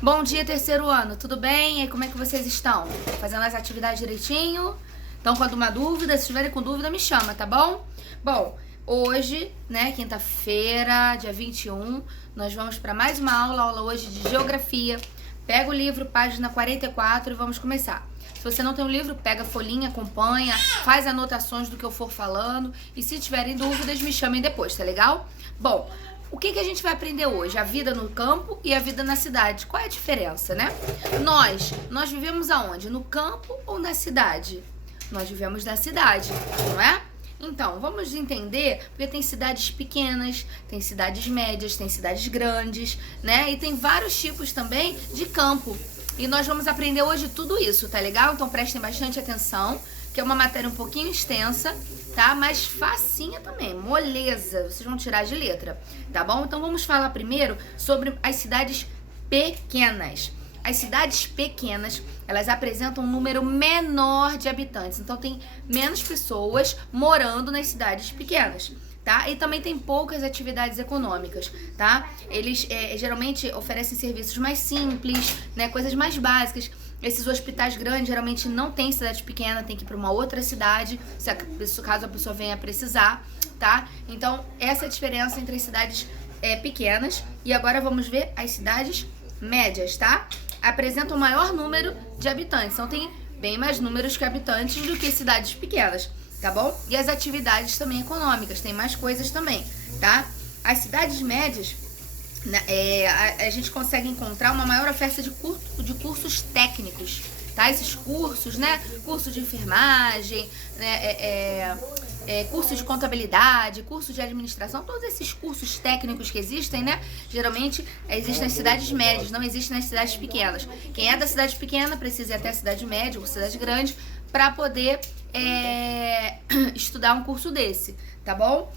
Bom dia, terceiro ano, tudo bem? E aí, como é que vocês estão? Fazendo as atividades direitinho? Estão com alguma dúvida? Se estiverem com dúvida, me chama, tá bom? Bom, hoje, né, quinta-feira, dia 21, nós vamos para mais uma aula hoje de geografia. Pega o livro, página 44 e vamos começar. Se você não tem o livro, pega a folhinha, acompanha, faz anotações do que eu for falando e se tiverem dúvidas, me chamem depois, tá legal? Bom, o que a gente vai aprender hoje? A vida no campo e a vida na cidade. Qual é a diferença, né? Nós vivemos aonde? No campo ou na cidade? Nós vivemos na cidade, não é? Então, vamos entender, porque tem cidades pequenas, tem cidades médias, tem cidades grandes, né? E tem vários tipos também de campo. E nós vamos aprender hoje tudo isso, tá legal? Então prestem bastante atenção, que é uma matéria um pouquinho extensa, tá? Mas facinha também, moleza, vocês vão tirar de letra, tá bom? Então vamos falar primeiro sobre as cidades pequenas. As cidades pequenas, elas apresentam um número menor de habitantes, então tem menos pessoas morando nas cidades pequenas, tá? E também tem poucas atividades econômicas, tá? Eles geralmente oferecem serviços mais simples, né? Coisas mais básicas. Esses hospitais grandes geralmente não tem cidade pequena, tem que ir para uma outra cidade, caso a pessoa venha precisar, tá? Então, essa é a diferença entre as cidades pequenas. E agora vamos ver as cidades médias, tá? Apresentam o maior número de habitantes, então tem bem mais números que habitantes do que cidades pequenas, tá bom? E as atividades também econômicas, tem mais coisas também, tá? As cidades médias, a gente consegue encontrar uma maior oferta de cursos técnicos, tá? Esses cursos, né? Curso de enfermagem, né? Curso de contabilidade, curso de administração, todos esses cursos técnicos que existem, né? Geralmente existem nas cidades médias, não existem nas cidades pequenas. Quem é da cidade pequena precisa ir até a cidade média ou cidade grande para poder estudar um curso desse, tá bom?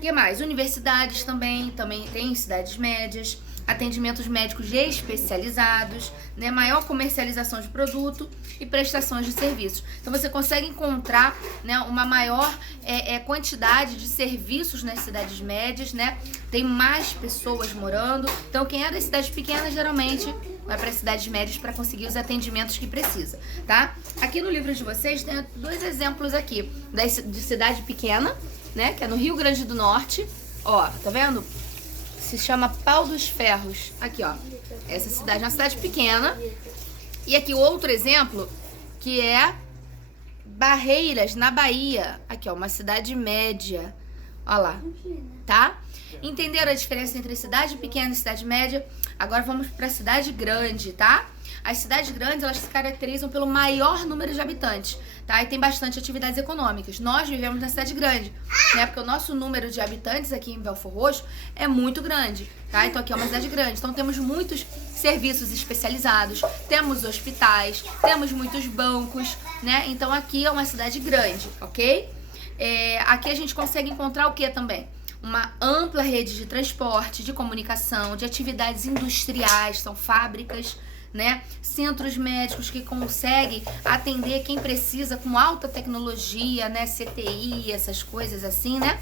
Que mais? Universidades também tem cidades médias, atendimentos médicos especializados, né? Maior comercialização de produto e prestações de serviços. Então você consegue encontrar, né, uma maior quantidade de serviços nas cidades médias, né? Tem mais pessoas morando. Então quem é das cidades pequenas geralmente vai para as cidades médias para conseguir os atendimentos que precisa, tá? Aqui no livro de vocês tem dois exemplos aqui de cidade pequena, né? Que é no Rio Grande do Norte. Ó, tá vendo? Se chama Pau dos Ferros. Aqui, ó. Essa cidade é uma cidade pequena. E aqui outro exemplo, que é Barreiras, na Bahia. Aqui, ó, uma cidade média. Ó lá, tá? Entenderam a diferença entre cidade pequena e cidade média? Agora vamos para a cidade grande, tá? As cidades grandes, elas se caracterizam pelo maior número de habitantes, tá? E tem bastante atividades econômicas. Nós vivemos na cidade grande, né? Porque o nosso número de habitantes aqui em Belford Roxo é muito grande, tá? Então aqui é uma cidade grande. Então temos muitos serviços especializados, temos hospitais, temos muitos bancos, né? Então aqui é uma cidade grande, ok? Aqui a gente consegue encontrar o que também? Uma ampla rede de transporte, de comunicação, de atividades industriais, são fábricas, né? Centros médicos que conseguem atender quem precisa com alta tecnologia, né? CTI, essas coisas assim, né?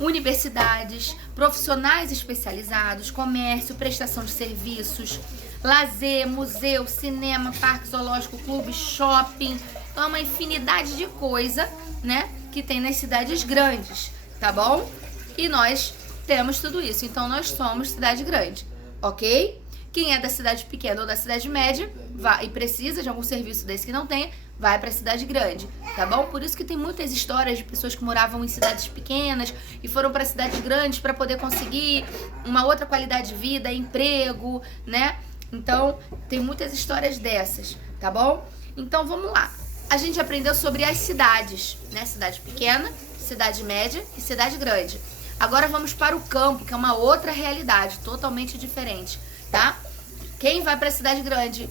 Universidades, profissionais especializados, comércio, prestação de serviços, lazer, museu, cinema, parque zoológico, clube, shopping. Então é uma infinidade de coisa, né? Que tem nas cidades grandes, tá bom? E nós temos tudo isso, então nós somos cidade grande, ok? Quem é da cidade pequena ou da cidade média vai, e precisa de algum serviço desse que não tem, vai para a cidade grande, tá bom? Por isso que tem muitas histórias de pessoas que moravam em cidades pequenas e foram para cidades grandes para poder conseguir uma outra qualidade de vida, emprego, né? Então, tem muitas histórias dessas, tá bom? Então, vamos lá. A gente aprendeu sobre as cidades, né? Cidade pequena, cidade média e cidade grande. Agora vamos para o campo, que é uma outra realidade, totalmente diferente, tá? Quem vai para a cidade grande,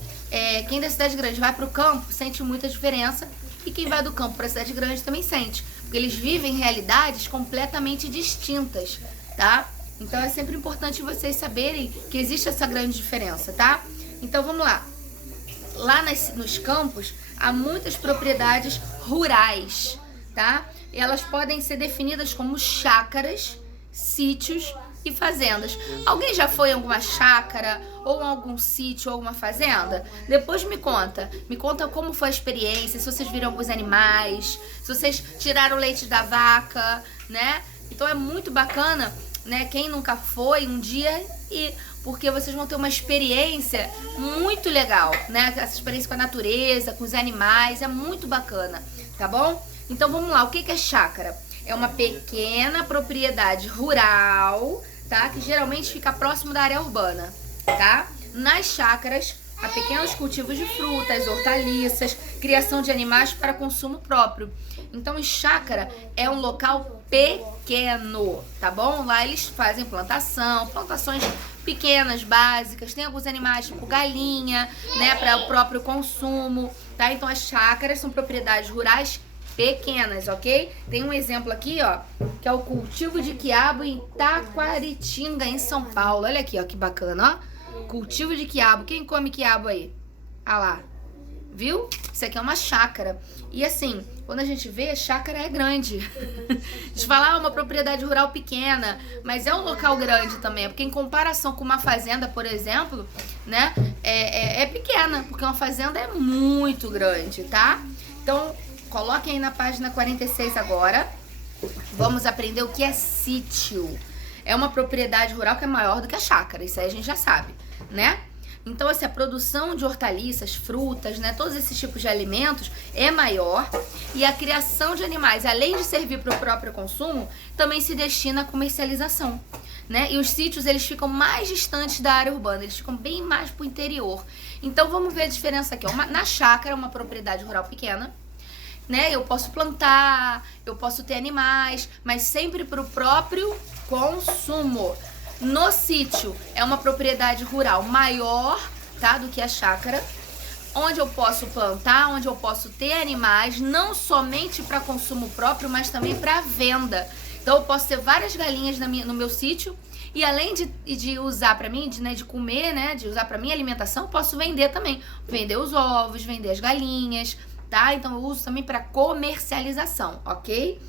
quem da cidade grande vai para o campo, sente muita diferença. E quem vai do campo para a cidade grande também sente. Porque eles vivem realidades completamente distintas, tá? Então é sempre importante vocês saberem que existe essa grande diferença, tá? Então vamos lá. Lá nos campos, há muitas propriedades rurais, tá? E elas podem ser definidas como chácaras, sítios, e fazendas. Alguém já foi em alguma chácara ou em algum sítio ou alguma fazenda? Depois me conta como foi a experiência, se vocês viram alguns animais, se vocês tiraram o leite da vaca, né? Então é muito bacana, né? Quem nunca foi um dia porque vocês vão ter uma experiência muito legal, né? Essa experiência com a natureza, com os animais, é muito bacana, tá bom? Então vamos lá, o que é chácara? É uma pequena propriedade rural, tá? Que geralmente fica próximo da área urbana, tá? Nas chácaras, há pequenos cultivos de frutas, hortaliças, criação de animais para consumo próprio. Então, chácara é um local pequeno, tá bom? Lá eles fazem plantações pequenas, básicas. Tem alguns animais, tipo galinha, né? Para o próprio consumo, tá? Então, as chácaras são propriedades rurais pequenas, ok? Tem um exemplo aqui, ó, que é o cultivo de quiabo em Taquaritinga, em São Paulo. Olha aqui, ó, que bacana, ó. Cultivo de quiabo. Quem come quiabo aí? Ah lá. Viu? Isso aqui é uma chácara. E assim, quando a gente vê, chácara é grande. A gente fala, uma propriedade rural pequena, mas é um local grande também, porque em comparação com uma fazenda, por exemplo, né, é pequena, porque uma fazenda é muito grande, tá? Então, coloquem aí na página 46 agora. Vamos aprender o que é sítio. É uma propriedade rural que é maior do que a chácara, isso aí a gente já sabe, né? Então, assim, a produção de hortaliças, frutas, né, todos esses tipos de alimentos é maior, e a criação de animais, além de servir para o próprio consumo, também se destina à comercialização, né? E os sítios, eles ficam mais distantes da área urbana, eles ficam bem mais para o interior. Então, vamos ver a diferença aqui. Na chácara, uma propriedade rural pequena, né? Eu posso plantar, eu posso ter animais, mas sempre para o próprio consumo. No sítio é uma propriedade rural maior, tá, do que a chácara, onde eu posso plantar, onde eu posso ter animais, não somente para consumo próprio, mas também para venda. Então eu posso ter várias galinhas no meu sítio, e além de usar para mim, de comer, né, de usar para minha alimentação, posso vender também. Vender os ovos, vender as galinhas, tá? Então eu uso também para comercialização, ok?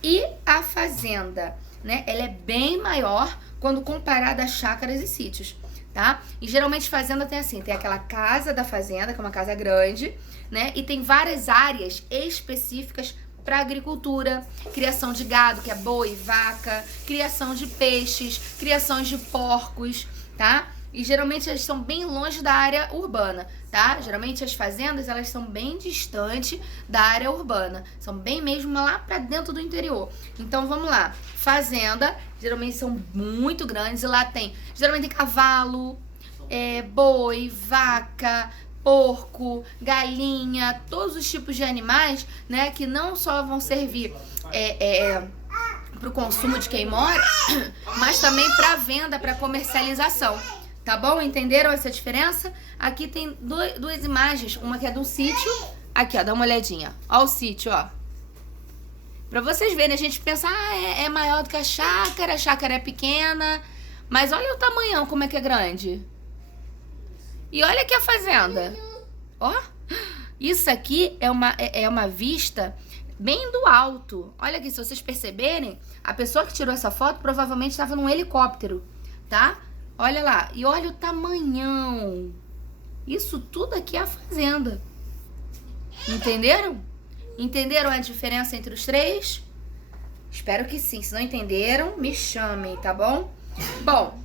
E a fazenda, né, ela é bem maior quando comparada a chácaras e sítios, tá? E geralmente fazenda tem assim, tem aquela casa da fazenda, que é uma casa grande, né? E tem várias áreas específicas para agricultura, criação de gado, que é boi, vaca, criação de peixes, criações de porcos, tá? E geralmente eles estão bem longe da área urbana, tá? Geralmente as fazendas, elas são bem distantes da área urbana. São bem mesmo lá pra dentro do interior. Então, vamos lá. Fazenda, geralmente são muito grandes. E lá geralmente tem cavalo, boi, vaca, porco, galinha, todos os tipos de animais, né? Que não só vão servir para o consumo de quem mora, mas também para venda, para comercialização. Tá bom? Entenderam essa diferença? Aqui tem duas imagens. Uma que é do sítio. Aqui, ó, dá uma olhadinha. Ó o sítio, ó. Pra vocês verem, a gente pensa, é maior do que a chácara é pequena. Mas olha o tamanhão, como é que é grande. E olha aqui a fazenda. Ó, isso aqui é uma vista bem do alto. Olha aqui, se vocês perceberem, a pessoa que tirou essa foto provavelmente estava num helicóptero, tá? Olha lá, e olha o tamanhão. Isso tudo aqui é a fazenda. Entenderam? Entenderam a diferença entre os três? Espero que sim. Se não entenderam, me chamem, tá bom? Bom,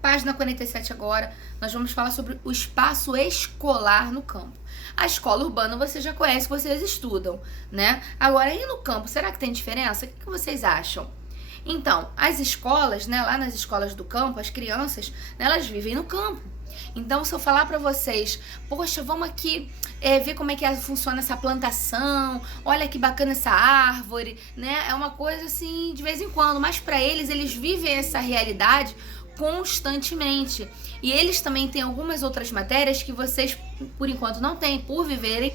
página 47 agora, nós vamos falar sobre o espaço escolar no campo. A escola urbana você já conhece, vocês estudam, né? Agora, e no campo, será que tem diferença? O que vocês acham? Então, as escolas, né, lá nas escolas do campo, as crianças, né, elas vivem no campo. Então, se eu falar pra vocês, poxa, vamos aqui ver como é que funciona essa plantação, olha que bacana essa árvore, né? É uma coisa assim, de vez em quando, mas pra eles vivem essa realidade constantemente. E eles também têm algumas outras matérias que vocês, por enquanto, não têm, por viverem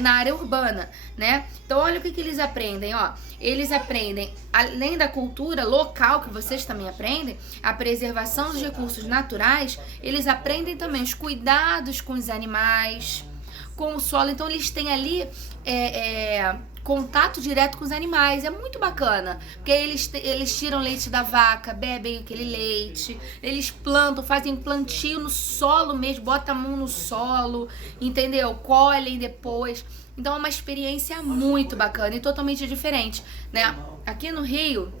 na área urbana, né? Então, olha o que eles aprendem, ó. Eles aprendem, além da cultura local, que vocês também aprendem, a preservação dos recursos naturais, eles aprendem também os cuidados com os animais, com o solo. Então, eles têm ali contato direto com os animais. É muito bacana, porque eles tiram leite da vaca, bebem aquele leite, eles plantam, fazem plantio no solo mesmo, botam a mão no solo, entendeu? Colhem depois. Então é uma experiência muito bacana e totalmente diferente, né? Aqui no Rio,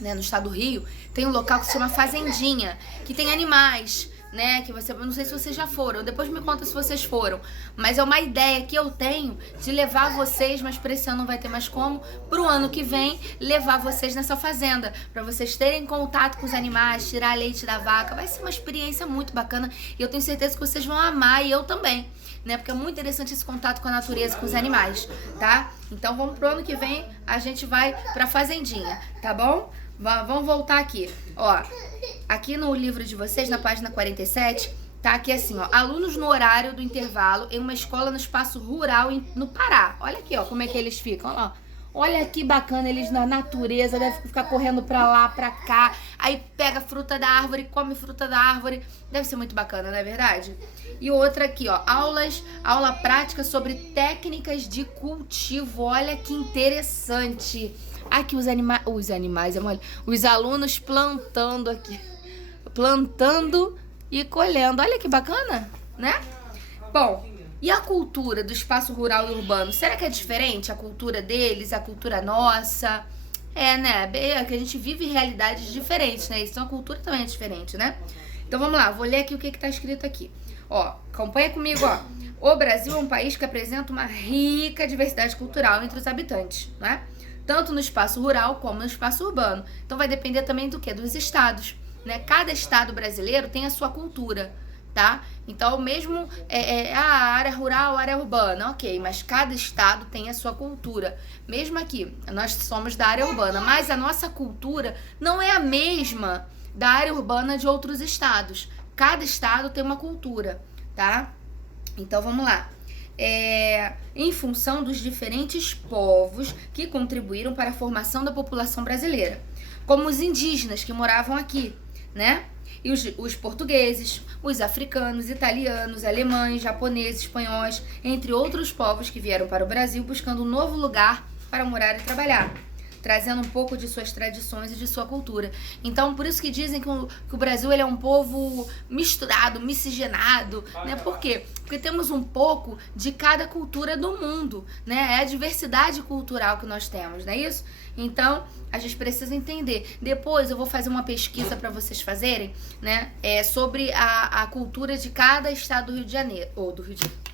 né, no estado do Rio, tem um local que se chama Fazendinha, que tem animais, né, que você, não sei se vocês já foram, depois me conta se vocês foram, mas é uma ideia que eu tenho de levar vocês, mas para esse ano não vai ter mais como, pro ano que vem, levar vocês nessa fazenda, para vocês terem contato com os animais, tirar leite da vaca. Vai ser uma experiência muito bacana e eu tenho certeza que vocês vão amar, e eu também, né, porque é muito interessante esse contato com a natureza, com os animais, tá? Então vamos pro ano que vem, a gente vai pra Fazendinha, tá bom? Vamos voltar aqui, ó, aqui no livro de vocês, na página 47, tá aqui assim, ó, alunos no horário do intervalo em uma escola no espaço rural no Pará. Olha aqui, ó, como é que eles ficam, ó. Olha que bacana, eles na natureza, devem ficar correndo pra lá, pra cá, aí pega fruta da árvore, come fruta da árvore, deve ser muito bacana, não é verdade? E outra aqui, ó, aula prática sobre técnicas de cultivo, olha que interessante. Aqui os animais, os alunos plantando aqui, plantando e colhendo, olha que bacana, né? Bom, e a cultura do espaço rural e urbano, será que é diferente a cultura deles, a cultura nossa? É, né? É que a gente vive realidades diferentes, né? Então a cultura também é diferente, né? Então vamos lá, vou ler aqui o que tá escrito aqui. Ó, acompanha comigo, ó. O Brasil é um país que apresenta uma rica diversidade cultural entre os habitantes, né? Tanto no espaço rural como no espaço urbano. Então vai depender também do quê? Dos estados, né? Cada estado brasileiro tem a sua cultura, tá? Então mesmo a área rural, a área urbana, ok, mas cada estado tem a sua cultura. Mesmo aqui, nós somos da área urbana, mas a nossa cultura não é a mesma da área urbana de outros estados. Cada estado tem uma cultura, tá? Então vamos lá. Em função dos diferentes povos que contribuíram para a formação da população brasileira, como os indígenas que moravam aqui, né? E os portugueses, os africanos, italianos, alemães, japoneses, espanhóis, entre outros povos que vieram para o Brasil buscando um novo lugar para morar e trabalhar, trazendo um pouco de suas tradições e de sua cultura. Então, por isso que dizem que o Brasil ele é um povo misturado, miscigenado, né? Por quê? Porque temos um pouco de cada cultura do mundo, né? É a diversidade cultural que nós temos, não é isso? Então, a gente precisa entender. Depois eu vou fazer uma pesquisa para vocês fazerem, né? Sobre a cultura de cada estado do Rio de Janeiro, ou do Rio de Janeiro.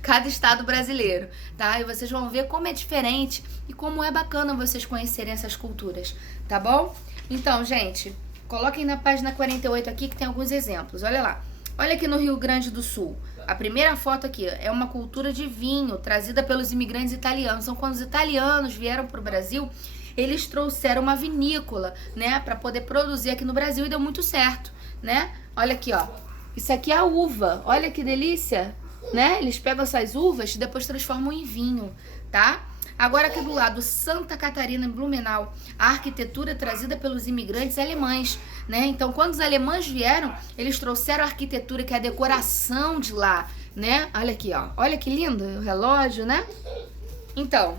Cada estado brasileiro, tá? E vocês vão ver como é diferente e como é bacana vocês conhecerem essas culturas, tá bom? Então, gente, coloquem na página 48 aqui que tem alguns exemplos, olha lá. Olha aqui no Rio Grande do Sul, a primeira foto aqui é uma cultura de vinho trazida pelos imigrantes italianos. Então, quando os italianos vieram para o Brasil, eles trouxeram uma vinícola, né, para poder produzir aqui no Brasil e deu muito certo, né? Olha aqui, ó, isso aqui é a uva, olha que delícia, né? Eles pegam essas uvas e depois transformam em vinho, tá? Agora aqui do lado, Santa Catarina, em Blumenau, a arquitetura trazida pelos imigrantes alemães, né? Então, quando os alemães vieram, eles trouxeram a arquitetura, que é a decoração de lá, né? Olha aqui, ó. Olha que lindo o relógio, né? Então,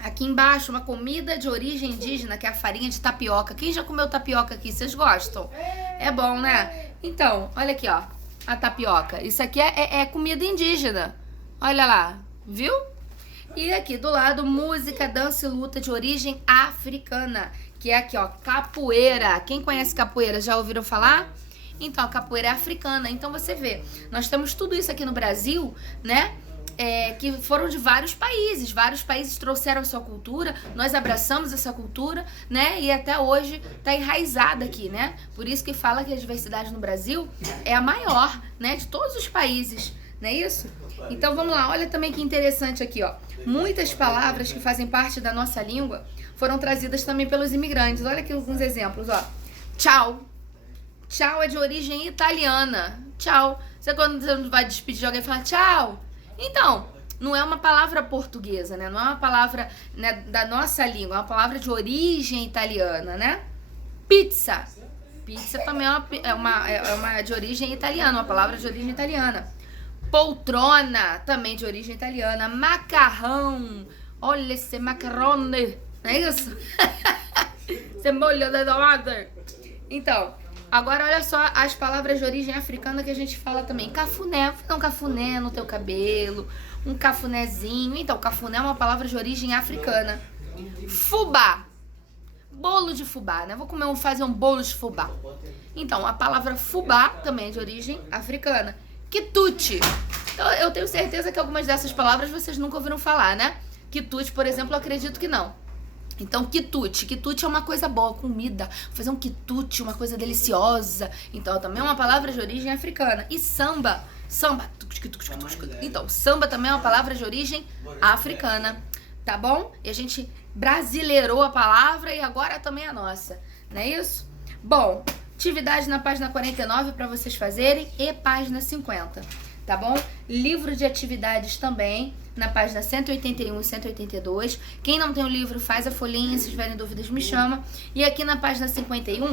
aqui embaixo, uma comida de origem indígena, que é a farinha de tapioca. Quem já comeu tapioca aqui? Vocês gostam? É bom, né? Então, olha aqui, ó. A tapioca. Isso aqui é comida indígena. Olha lá, viu? E aqui do lado, música, dança e luta de origem africana, que é aqui, ó, capoeira. Quem conhece capoeira, já ouviram falar? Então, a capoeira é africana. Então, você vê, nós temos tudo isso aqui no Brasil, né? Que foram de vários países trouxeram a sua cultura, nós abraçamos essa cultura, né? E até hoje tá enraizada aqui, né? Por isso que fala que a diversidade no Brasil é a maior, né? De todos os países, não é isso? Então vamos lá, olha também que interessante aqui, ó. Muitas palavras que fazem parte da nossa língua foram trazidas também pelos imigrantes. Olha aqui alguns exemplos, ó. Tchau. Tchau é de origem italiana. Tchau. Você quando você vai despedir de alguém fala tchau. Então, não é uma palavra portuguesa, né? Não é uma palavra, né, da nossa língua, é uma palavra de origem italiana, né? Pizza. Pizza também é uma de origem italiana, uma palavra de origem italiana. Poltrona, também de origem italiana. Macarrão. Olha esse macarrone. Não é isso? Esse molho de tomate. Então, agora olha só as palavras de origem africana que a gente fala também. Cafuné. Vou dar um cafuné no teu cabelo. Um cafunézinho. Então, cafuné é uma palavra de origem africana. Fubá. Bolo de fubá, né? Vou fazer um bolo de fubá. Então, a palavra fubá também é de origem africana. Quitute. Então, eu tenho certeza que algumas dessas palavras vocês nunca ouviram falar, né? Quitute, por exemplo, eu acredito que não. Então, quitute. Quitute é uma coisa boa, comida. Vou fazer um quitute, uma coisa deliciosa. Então, também é uma palavra de origem africana. E samba. Samba. Então, samba também é uma palavra de origem africana. Tá bom? E a gente brasileirou a palavra e agora também é a nossa. Não é isso? Bom, atividade na página 49 para vocês fazerem e página 50. Tá bom? Livro de atividades também, na página 181 e 182. Quem não tem o livro, faz a folhinha. Se tiverem dúvidas, me chama. E aqui na página 51,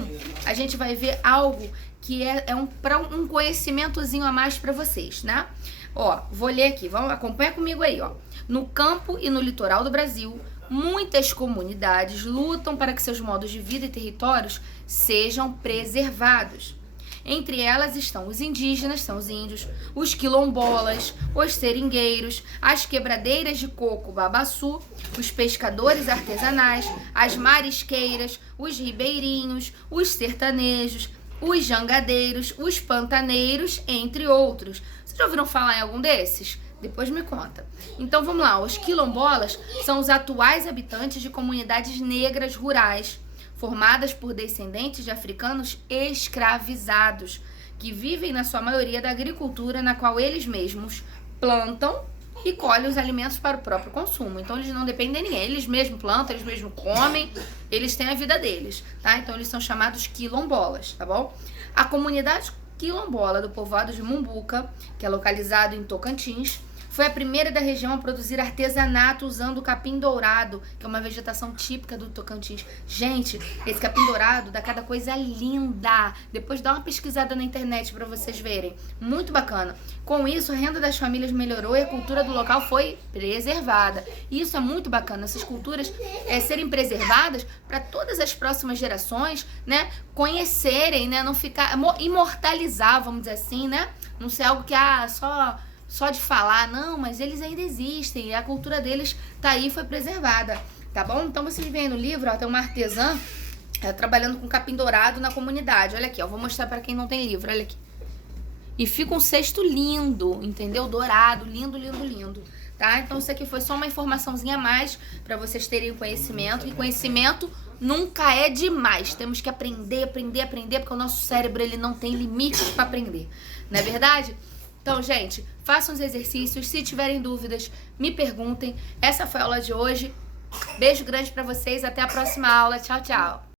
a gente vai ver algo que é um conhecimentozinho a mais para vocês, né? Ó, vou ler aqui. Acompanha comigo aí, ó. No campo e no litoral do Brasil, muitas comunidades lutam para que seus modos de vida e territórios sejam preservados. Entre elas estão os indígenas, são os índios, os quilombolas, os seringueiros, as quebradeiras de coco babaçu, os pescadores artesanais, as marisqueiras, os ribeirinhos, os sertanejos, os jangadeiros, os pantaneiros, entre outros. Vocês já ouviram falar em algum desses? Depois me conta. Então vamos lá, os quilombolas são os atuais habitantes de comunidades negras rurais, formadas por descendentes de africanos escravizados, que vivem na sua maioria da agricultura na qual eles mesmos plantam e colhem os alimentos para o próprio consumo. Então eles não dependem de ninguém, eles mesmos plantam, eles mesmos comem, eles têm a vida deles, tá? Então eles são chamados quilombolas, tá bom? A comunidade quilombola do povoado de Mumbuca, que é localizado em Tocantins, foi a primeira da região a produzir artesanato usando o capim dourado, que é uma vegetação típica do Tocantins. Gente, esse capim dourado dá cada coisa linda. Depois dá uma pesquisada na internet para vocês verem. Muito bacana. Com isso, a renda das famílias melhorou e a cultura do local foi preservada. E isso é muito bacana, essas culturas serem preservadas para todas as próximas gerações, né, conhecerem, né, não ficar, imortalizar, vamos dizer assim, né, não ser algo que só de falar, não, mas eles ainda existem e a cultura deles tá aí, foi preservada, tá bom? Então vocês veem no livro, ó, tem uma artesã trabalhando com capim dourado na comunidade. Olha aqui, ó, vou mostrar para quem não tem livro, olha aqui. E fica um cesto lindo, entendeu? Dourado, lindo, lindo, lindo, tá? Então isso aqui foi só uma informaçãozinha a mais para vocês terem conhecimento, e conhecimento nunca é demais. Temos que aprender, porque o nosso cérebro, ele não tem limites para aprender, não é verdade? Então, gente, façam os exercícios. Se tiverem dúvidas, me perguntem. Essa foi a aula de hoje. Beijo grande pra vocês. Até a próxima aula. Tchau, tchau.